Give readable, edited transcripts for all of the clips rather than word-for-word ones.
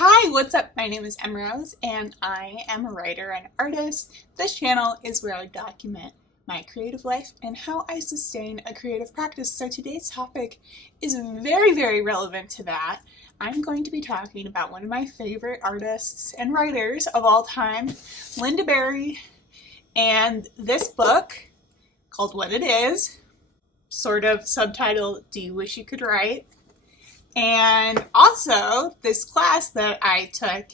Hi, what's up? My name is Emrose and I am a writer and artist. This channel is where I document my creative life and how I sustain a creative practice. So today's topic is very relevant to that. I'm going to be talking about one of my favorite artists and writers of all time, Lynda Barry, and this book called What It Is, sort of subtitled, Do You Wish You Could Write? And also this class that I took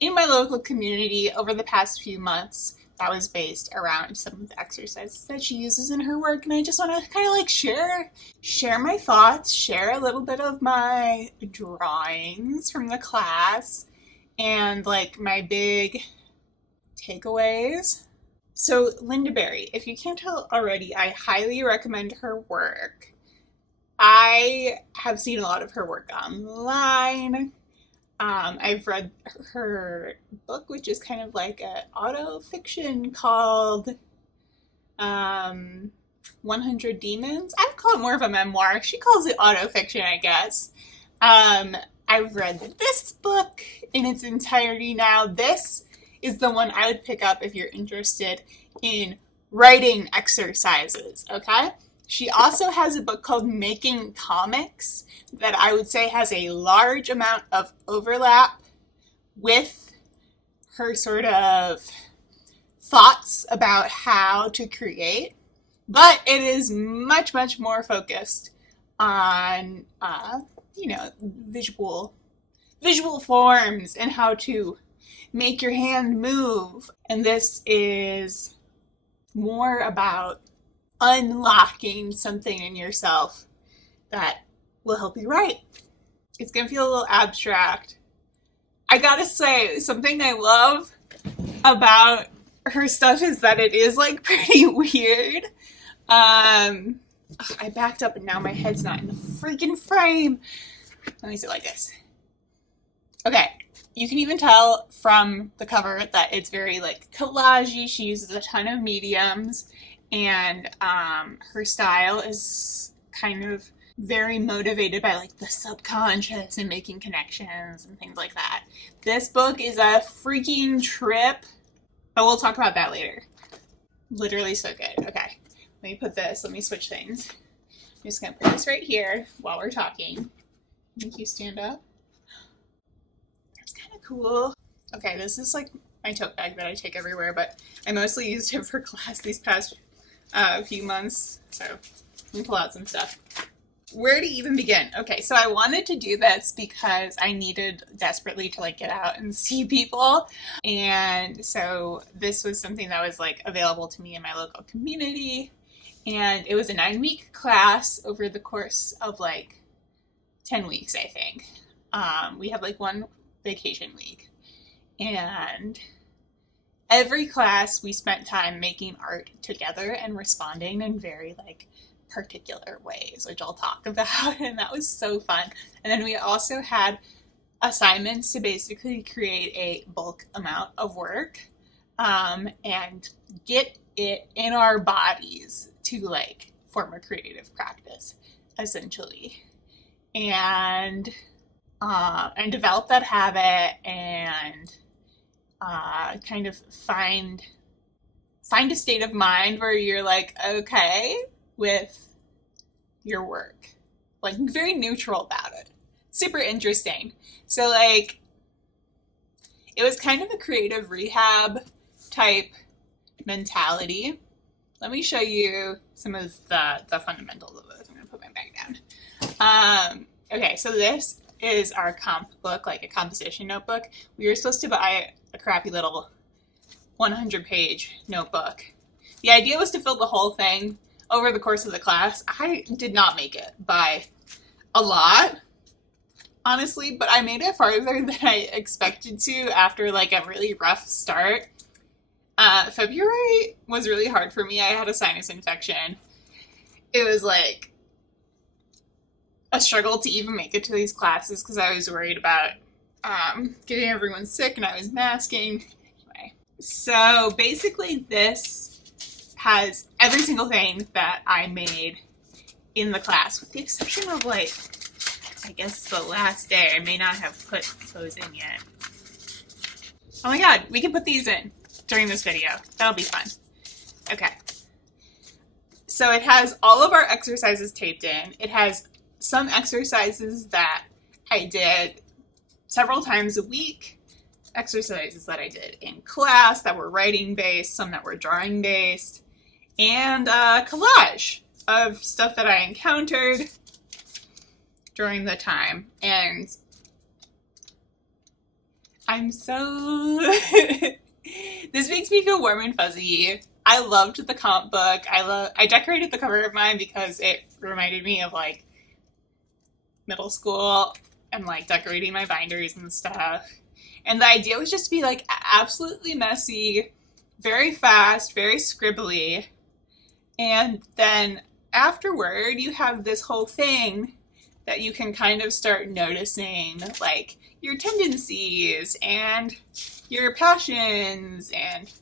in my local community over the past few months that was based around some of the exercises that she uses in her work. And I just want to kind of like share my thoughts, share a little bit of my drawings from the class and like my big takeaways. So Lynda Barry, if you can't tell already, I highly recommend her work. I have seen a lot of her work online. I've read her book, which is kind of like an auto fiction called 100 Demons. I would call it more of a memoir. She calls it auto fiction, I guess. I've read this book in its entirety now. This is the one I would pick up if you're interested in writing exercises, okay? She also has a book called Making Comics that I would say has a large amount of overlap with her sort of thoughts about how to create, but it is much more focused on, visual forms and how to make your hand move. And this is more about unlocking something in yourself that will help you write. It's gonna feel a little abstract. I gotta say, something I love about her stuff is that it is like pretty weird. I backed up and now my head's not in the freaking frame. Let me sit like this. Okay, you can even tell from the cover that it's very like collagey. She uses a ton of mediums. And her style is kind of very motivated by like the subconscious and making connections and things like that. This book is a freaking trip, but we'll talk about that later. Literally so good. Okay, let me switch things. I'm just gonna put this right here while we're talking. Make you stand up. That's kind of cool. Okay, this is like my tote bag that I take everywhere, but I mostly used it for class these past few months, so let me pull out some stuff. Where to even begin? Okay, so I wanted to do this because I needed desperately to like get out and see people, and so this was something that was like available to me in my local community, and it was a 9-week class over the course of like 10 weeks, I think. We had like one vacation week, and every class we spent time making art together and responding in very like particular ways, which I'll talk about, and that was so fun. And then we also had assignments to basically create a bulk amount of work and get it in our bodies to like form a creative practice, essentially, and develop that habit and kind of find a state of mind where you're like okay with your work, like very neutral about it. Super interesting. So like it was kind of a creative rehab type mentality. Let me show you some of the fundamentals of this. I'm gonna put my bag down. Okay, so this is our comp book, like a composition notebook. We were supposed to buy a crappy little 100-page notebook. The idea was to fill the whole thing over the course of the class. I did not make it by a lot, honestly, but I made it farther than I expected to after like a really rough start. February was really hard for me. I had a sinus infection. It was like a struggle to even make it to these classes because I was worried about getting everyone sick and I was masking. Anyway, so basically this has every single thing that I made in the class with the exception of like I guess the last day. I may not have put those in yet. Oh my god, we can put these in during this video. That'll be fun. Okay. So it has all of our exercises taped in. It has some exercises that I did several times a week. Exercises that I did in class that were writing based, some that were drawing based, and a collage of stuff that I encountered during the time. And I'm so... This makes me feel warm and fuzzy. I loved the comp book. I decorated the cover of mine because it reminded me of like middle school and like decorating my binders and stuff. And the idea was just to be like absolutely messy, very fast, very scribbly. And then afterward, you have this whole thing that you can kind of start noticing, like your tendencies and your passions and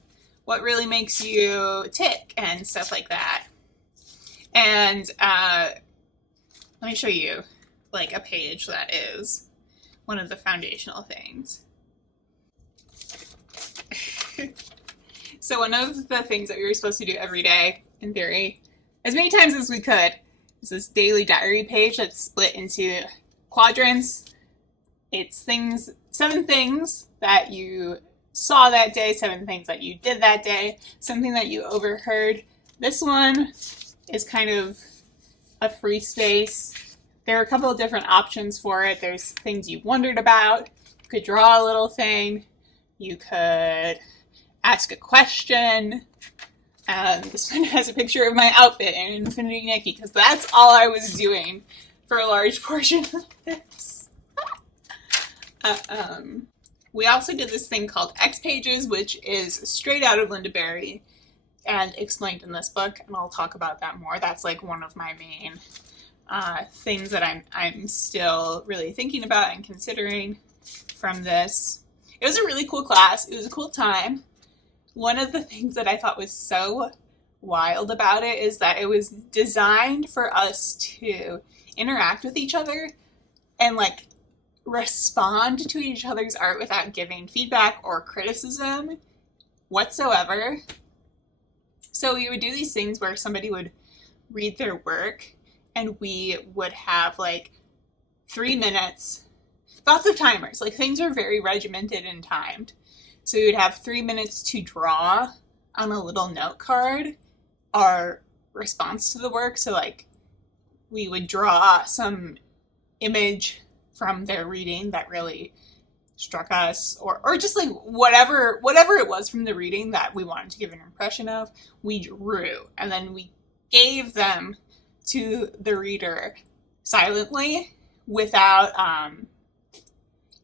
what really makes you tick and stuff like that. And let me show you like a page that is one of the foundational things. So one of the things that we were supposed to do every day, in theory, as many times as we could, is this daily diary page that's split into quadrants. It's 7 things that you saw that day, 7 things that you did that day, something that you overheard. This one is kind of a free space. There are a couple of different options for it. There's things you wondered about. You could draw a little thing. You could ask a question. And this one has a picture of my outfit in Infinity Nikki, because that's all I was doing for a large portion of this. We also did this thing called X Pages, which is straight out of Lynda Barry and explained in this book, and I'll talk about that more. That's like one of my main things that I'm still really thinking about and considering from this. It was a really cool class. It was a cool time. One of the things that I thought was so wild about it is that it was designed for us to interact with each other and like respond to each other's art without giving feedback or criticism whatsoever. So we would do these things where somebody would read their work and we would have like 3 minutes, lots of timers, like things are very regimented and timed. So we would have 3 minutes to draw on a little note card our response to the work. So like we would draw some image from their reading that really struck us, or just like whatever it was from the reading that we wanted to give an impression of, we drew, and then we gave them to the reader silently without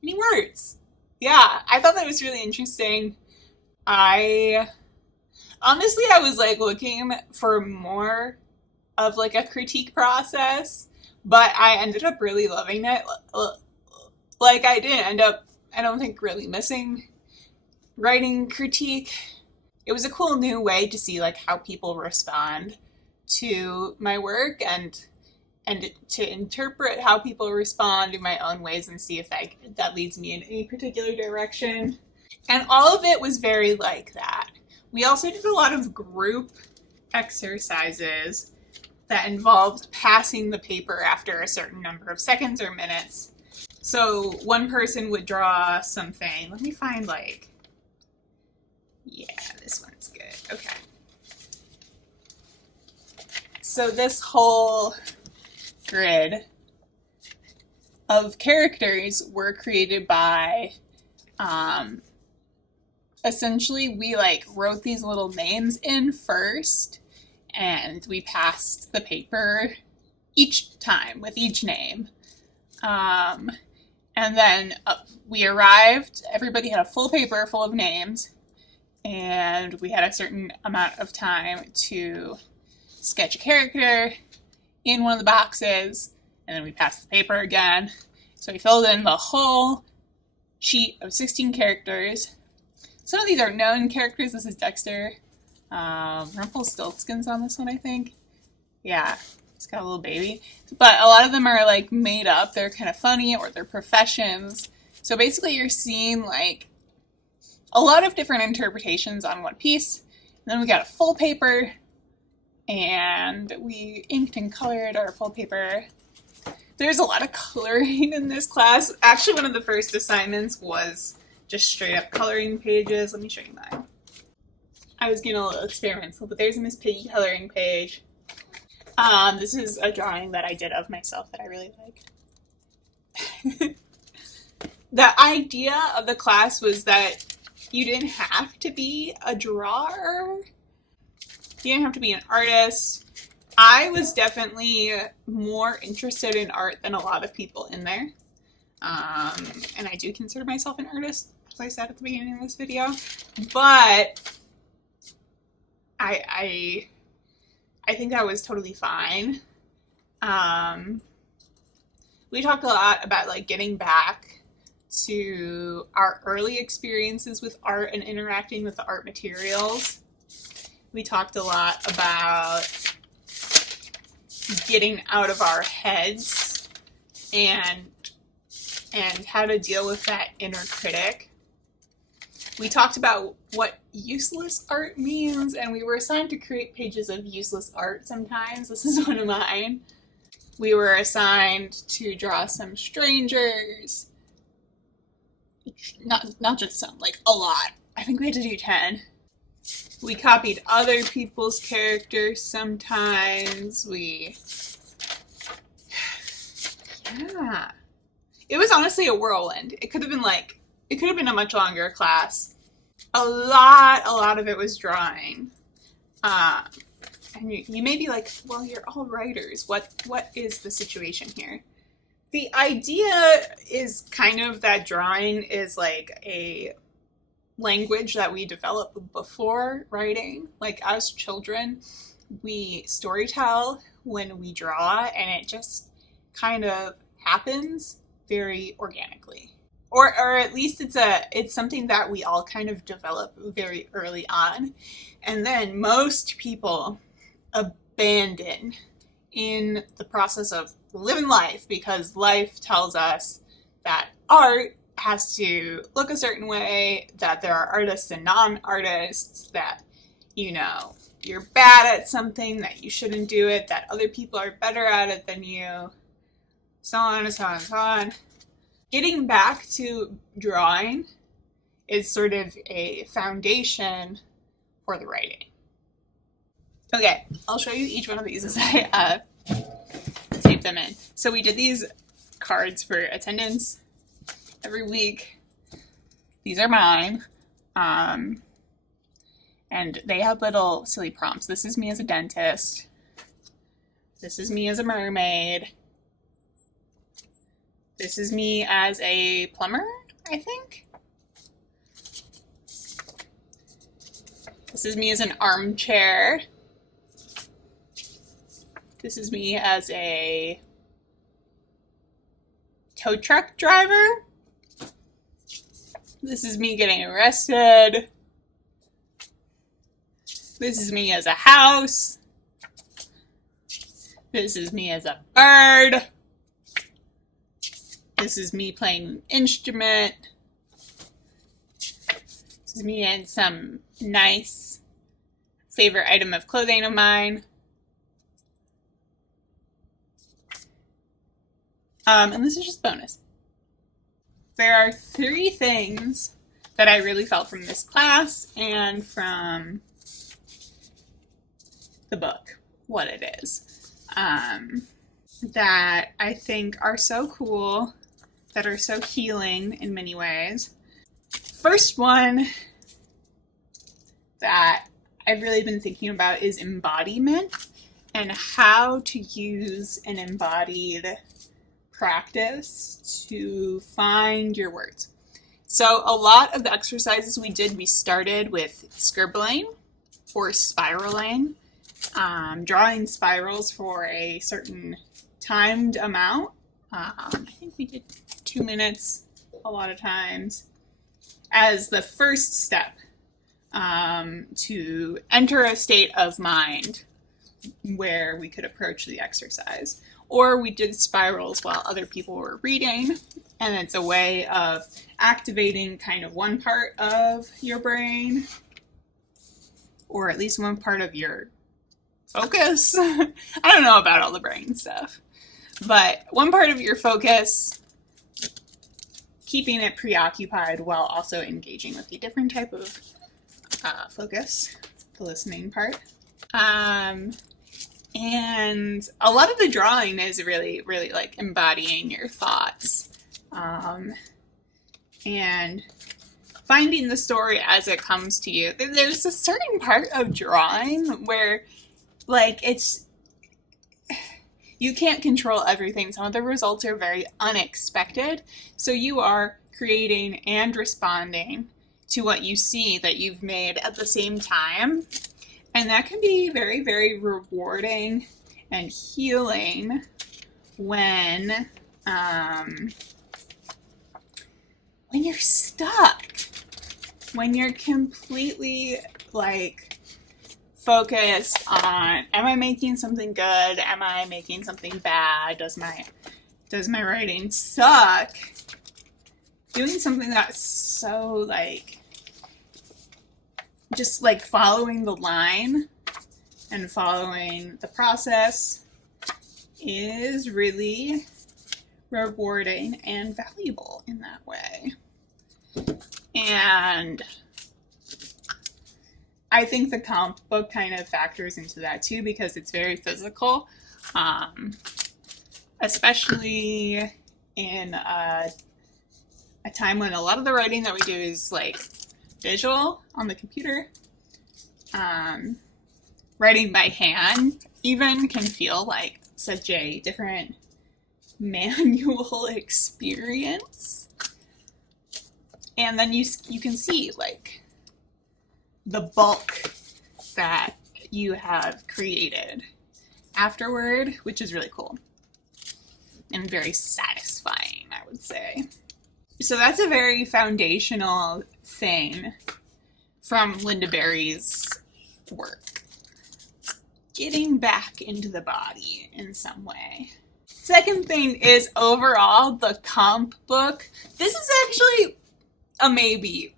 any words. Yeah, I thought that was really interesting. I was like looking for more of like a critique process, but I ended up really loving it. Like I didn't end up, I don't think, really missing writing critique. It was a cool new way to see like how people respond to my work and to interpret how people respond in my own ways and see if that leads me in any particular direction. And all of it was very like that. We also did a lot of group exercises that involved passing the paper after a certain number of seconds or minutes. So one person would draw something. Let me find like, yeah, this one's good. Okay. So this whole grid of characters were created by, essentially we like wrote these little names in first, and we passed the paper each time with each name. And then we arrived, everybody had a full paper full of names, and we had a certain amount of time to sketch a character in one of the boxes, and then we passed the paper again. So we filled in the whole sheet of 16 characters. Some of these are known characters. This is Dexter. Rumpelstiltskin's on this one, I think. Yeah. It's got a little baby. But a lot of them are like made up. They're kind of funny, or they're professions. So basically you're seeing like a lot of different interpretations on one piece. And then we got a full paper, and we inked and colored our full paper. There's a lot of coloring in this class. Actually, one of the first assignments was just straight up coloring pages. Let me show you mine. I was getting a little experimental, but there's a Miss Piggy coloring page. This is a drawing that I did of myself that I really like. The idea of the class was that you didn't have to be a drawer. You didn't have to be an artist. I was definitely more interested in art than a lot of people in there. And I do consider myself an artist, as I said at the beginning of this video. But I think that was totally fine. We talked a lot about like getting back to our early experiences with art and interacting with the art materials. We talked a lot about getting out of our heads and how to deal with that inner critic. We talked about what useless art means, and we were assigned to create pages of useless art sometimes. This is one of mine. We were assigned to draw some strangers. Not just some, like a lot. I think we had to do 10. We copied other people's characters sometimes. Yeah. It was honestly a whirlwind. It could have been a much longer class. A lot of it was drawing. And you may be like, well, you're all writers. What is the situation here? The idea is kind of that drawing is like a language that we develop before writing. Like as children, we storytell when we draw, and it just kind of happens very organically. Or at least it's something that we all kind of develop very early on. And then most people abandon in the process of living life, because life tells us that art has to look a certain way, that there are artists and non-artists, that, you know, you're bad at something, that you shouldn't do it, that other people are better at it than you, so on and so on and so on. Getting back to drawing is sort of a foundation for the writing. Okay, I'll show you each one of these as I tape them in. So we did these cards for attendance every week. These are mine. And they have little silly prompts. This is me as a dentist. This is me as a mermaid. This is me as a plumber, I think. This is me as an armchair. This is me as a tow truck driver. This is me getting arrested. This is me as a house. This is me as a bird. This is me playing an instrument. This is me in some nice favorite item of clothing of mine. And this is just bonus. There are 3 things that I really felt from this class and from the book, what it is, that I think are so cool, that are so healing in many ways. First one that I've really been thinking about is embodiment, and how to use an embodied practice to find your words. So a lot of the exercises we did, we started with scribbling or spiraling, drawing spirals for a certain timed amount. I think we did 2 minutes a lot of times as the first step to enter a state of mind where we could approach the exercise. Or we did spirals while other people were reading, and it's a way of activating kind of one part of your brain, or at least one part of your focus. I don't know about all the brain stuff, but one part of your focus, keeping it preoccupied while also engaging with a different type of focus, the listening part. And a lot of the drawing is really, really like embodying your thoughts, and finding the story as it comes to you. There's a certain part of drawing where, like, you can't control everything. Some of the results are very unexpected. So you are creating and responding to what you see that you've made at the same time. And that can be very, very rewarding and healing when you're stuck, when you're completely like focused on, am I making something good? Am I making something bad? Does my writing suck? Doing something that's so like, just like following the line and following the process is really rewarding and valuable in that way. And I think the comp book kind of factors into that too, because it's very physical, especially in a time when a lot of the writing that we do is like visual on the computer. Writing by hand even can feel like such a different manual experience. And then you can see like the bulk that you have created afterward, which is really cool and very satisfying, I would say. So that's a very foundational thing from Lynda Barry's work. Getting back into the body in some way. Second thing is overall the comp book. This is actually a maybe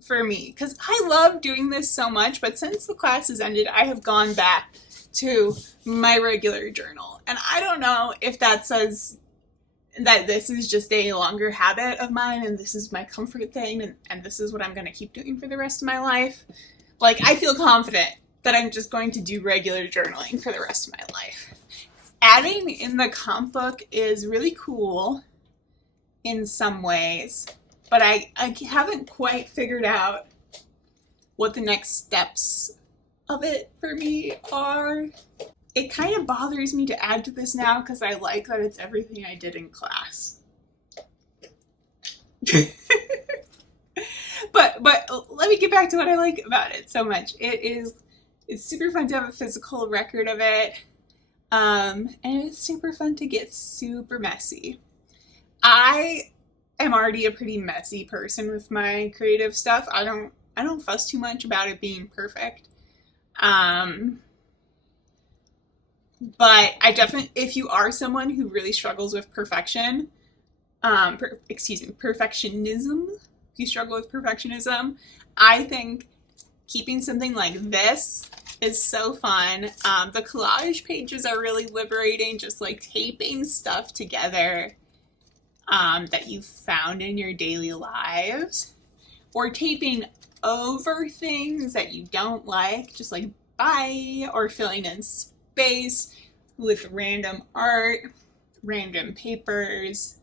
for me because I love doing this so much, but since the class has ended, I have gone back to my regular journal. And I don't know if that says that this is just a longer habit of mine and this is my comfort thing and this is what I'm going to keep doing for the rest of my life. Like, I feel confident that I'm just going to do regular journaling for the rest of my life. Adding in the comp book is really cool in some ways, but I haven't quite figured out what the next steps of it for me are. It kind of bothers me to add to this now because I like that it's everything I did in class. But let me get back to what I like about it so much. It's super fun to have a physical record of it. And it's super fun to get super messy. I am already a pretty messy person with my creative stuff. I don't fuss too much about it being perfect. But I definitely, if you are someone who really struggles with perfectionism, if you struggle with perfectionism, I think keeping something like this is so fun. The collage pages are really liberating, just like taping stuff together that you found in your daily lives, or taping over things that you don't like, just like bye, or filling in space with random art, random papers.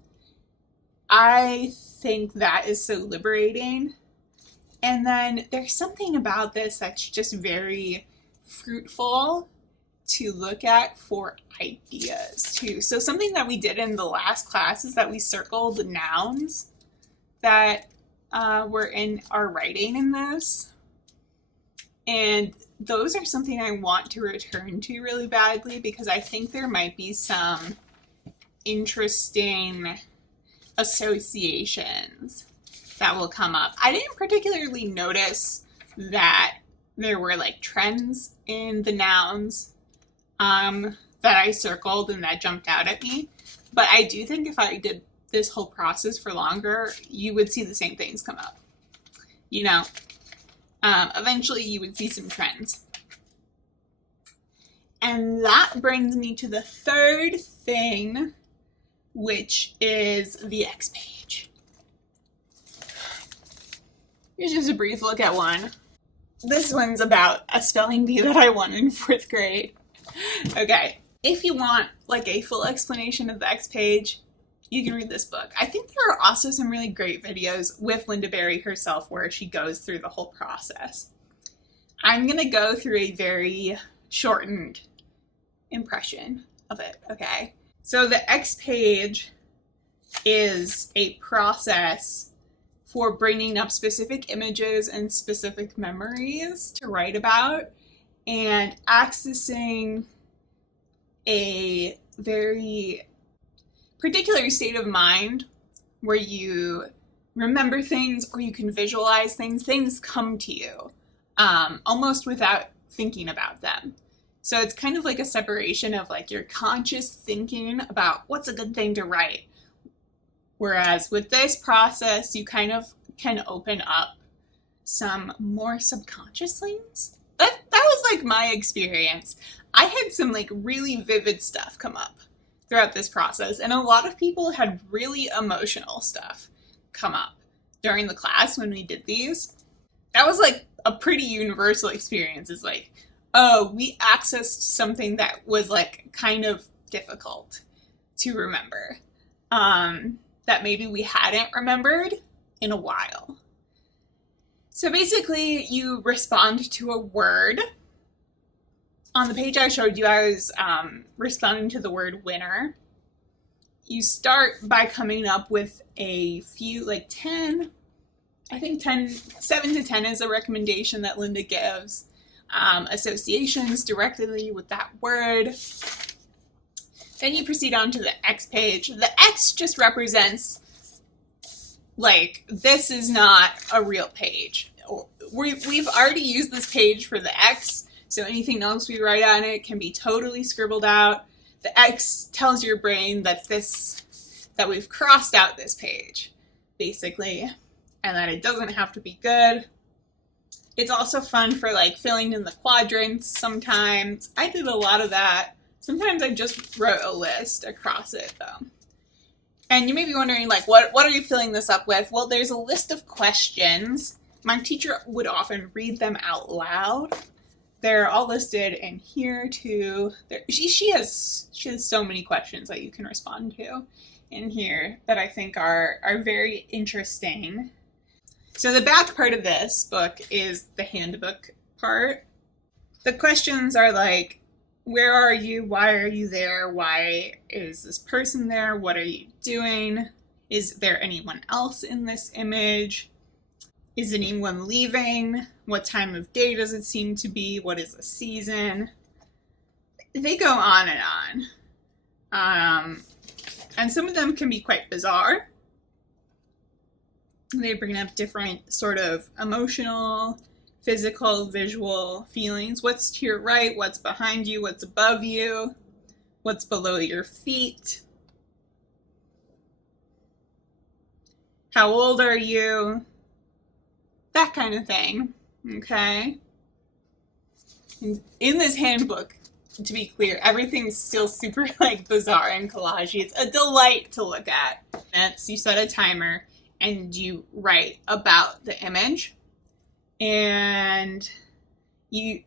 I think that is so liberating. And then there's something about this that's just very fruitful to look at for ideas too. So something that we did in the last class is that we circled nouns that were in our writing in this. And those are something I want to return to really badly because I think there might be some interesting associations that will come up. I didn't particularly notice that there were like trends in the nouns that I circled and that jumped out at me. But I do think if I did this whole process for longer, you would see the same things come up. You know, eventually you would see some trends. And that brings me to the third thing, which is the X page. Here's just a brief look at one. This one's about a spelling bee that I won in 4th grade. Okay, if you want like a full explanation of the X page, you can read this book. I think there are also some really great videos with Lynda Barry herself where she goes through the whole process. I'm going to go through a very shortened impression of it, okay? So the X page is a process for bringing up specific images and specific memories to write about and accessing a very particular state of mind where you remember things or you can visualize things. Things come to you almost without thinking about them. So it's kind of like a separation of like your conscious thinking about what's a good thing to write. Whereas with this process, you kind of can open up some more subconscious things. That was like my experience. I had some like really vivid stuff come up throughout this process, and a lot of people had really emotional stuff come up during the class when we did these. That was like a pretty universal experience. It's like, oh, we accessed something that was like kind of difficult to remember, that maybe we hadn't remembered in a while. So basically you respond to a word. On the page I showed you, I was responding to the word winner. You start by coming up with a few, like 10, I think 7 to 10 is a recommendation that Lynda gives. Associations directly with that word. Then you proceed on to the X page. The X just represents, like, this is not a real page. We've already used this page for the X, so anything else we write on it can be totally scribbled out. The X tells your brain that we've crossed out this page, basically, and that it doesn't have to be good. It's also fun for like filling in the quadrants sometimes. I did a lot of that. Sometimes I just wrote a list across it though. And you may be wondering, like, what are you filling this up with? Well, there's a list of questions. My teacher would often read them out loud. They're all listed in here too. She has so many questions that you can respond to in here that I think are very interesting. So the back part of this book is the handbook part. The questions are like, where are you? Why are you there? Why is this person there? What are you doing? Is there anyone else in this image? Is anyone leaving? What time of day does it seem to be? What is the season? They go on and on. And some of them can be quite bizarre. They bring up different sort of emotional, physical, visual feelings. What's to your right? What's behind you? What's above you? What's below your feet? How old are you? That kind of thing, okay? And in this handbook, to be clear, everything's still super like bizarre and collagey. It's a delight to look at. You set a timer and you write about the image, and you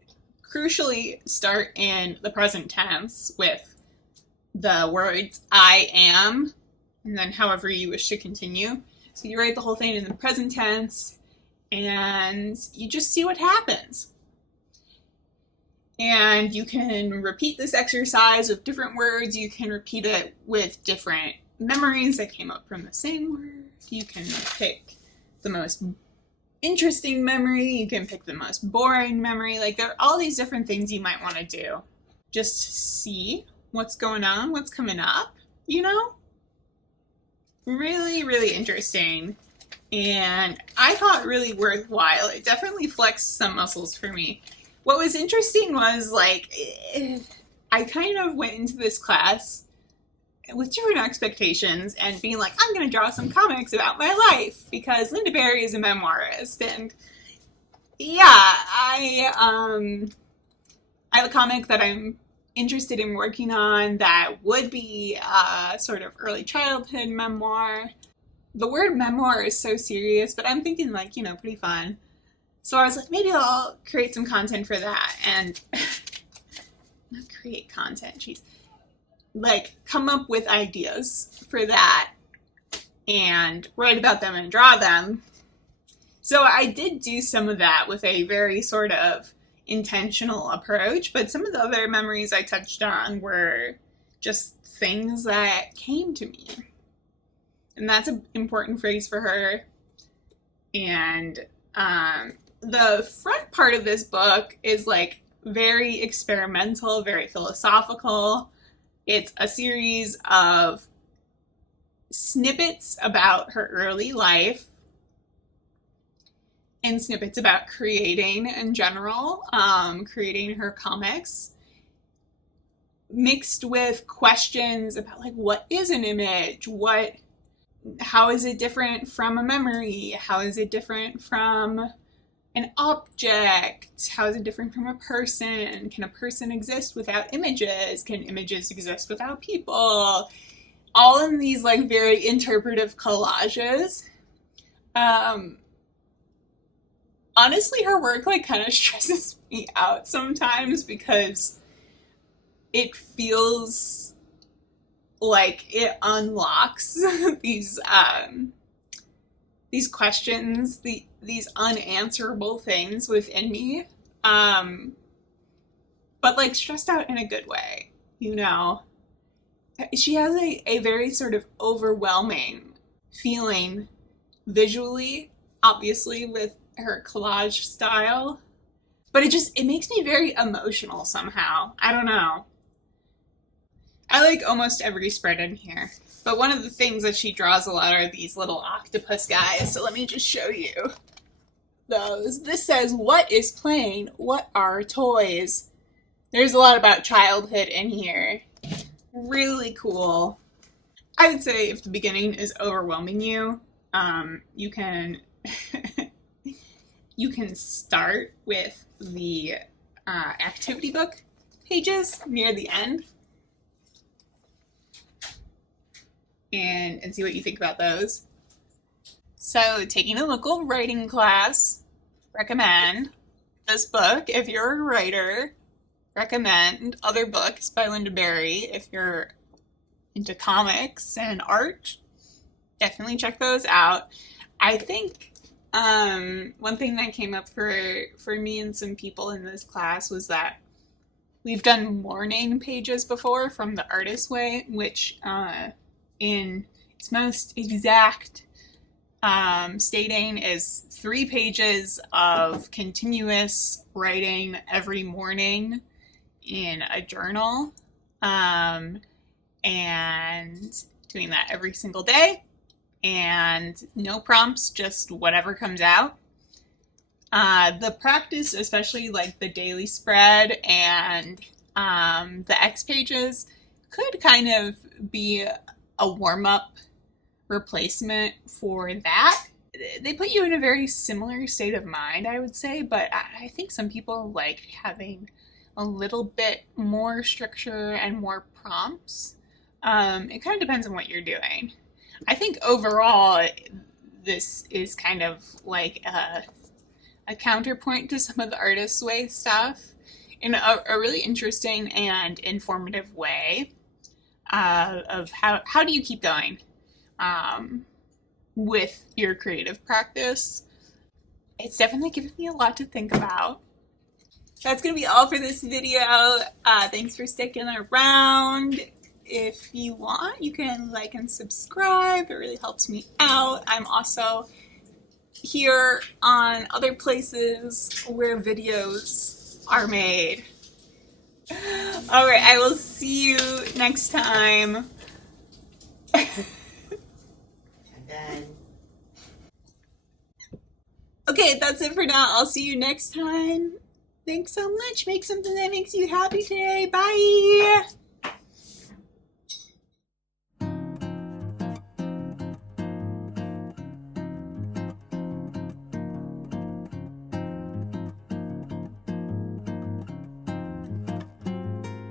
crucially start in the present tense with the words I am, and then however you wish to continue. So you write the whole thing in the present tense, and you just see what happens. And you can repeat this exercise with different words. You can repeat it with different memories that came up from the same word. You can pick the most interesting memory. You can pick the most boring memory. Like, there are all these different things you might want to do. Just see what's going on, what's coming up, you know? Really, really interesting. And I thought really worthwhile. It definitely flexed some muscles for me. What was interesting was, like, I kind of went into this class with different expectations and being like, I'm going to draw some comics about my life because Lynda Barry is a memoirist. And yeah, I have a comic that I'm interested in working on that would be a sort of early childhood memoir. The word memoir is so serious, but I'm thinking like, you know, pretty fun. So I was like, maybe I'll create some content for that. And not create content, jeez. Like, come up with ideas for that and write about them and draw them. So I did do some of that with a very sort of intentional approach, but some of the other memories I touched on were just things that came to me. And that's an important phrase for her. And the front part of this book is like very experimental, very philosophical. It's a series of snippets about her early life and snippets about creating in general, creating her comics, mixed with questions about like, what is an image? How is it different from a memory? How is it different from an object? How is it different from a person? Can a person exist without images? Can images exist without people? All in these like very interpretive collages. Honestly, her work like kind of stresses me out sometimes because it feels like it unlocks these questions, these unanswerable things within me, but like stressed out in a good way, you know. She has a very sort of overwhelming feeling visually, obviously with her collage style, but it makes me very emotional somehow. I don't know. I like almost every spread in here, but one of the things that she draws a lot are these little octopus guys, so let me just show you those. This says, what is playing? What are toys? There's a lot about childhood in here. Really cool. I would say if the beginning is overwhelming you, you can you can start with the activity book pages near the end and see what you think about those. So, taking a local writing class, recommend this book if you're a writer. Recommend other books by Lynda Barry if you're into comics and art. Definitely check those out. I think one thing that came up for me and some people in this class was that we've done morning pages before from The Artist's Way, which in its most exact stating is 3 pages of continuous writing every morning in a journal, and doing that every single day, and no prompts, just whatever comes out. The practice, especially like the daily spread and the X pages, could kind of be a warm-up replacement for that. They put you in a very similar state of mind, I would say, but I think some people like having a little bit more structure and more prompts. It kind of depends on what you're doing. I think overall, this is kind of like a counterpoint to some of the Artist's Way stuff in a really interesting and informative way of how do you keep going with your creative practice. It's definitely given me a lot to think about. That's going to be all for this video. Thanks for sticking around. If you want, you can like and subscribe. It really helps me out. I'm also here on other places where videos are made. Alright, I will see you next time. I'm done. Okay, that's it for now. I'll see you next time. Thanks so much. Make something that makes you happy today. Bye.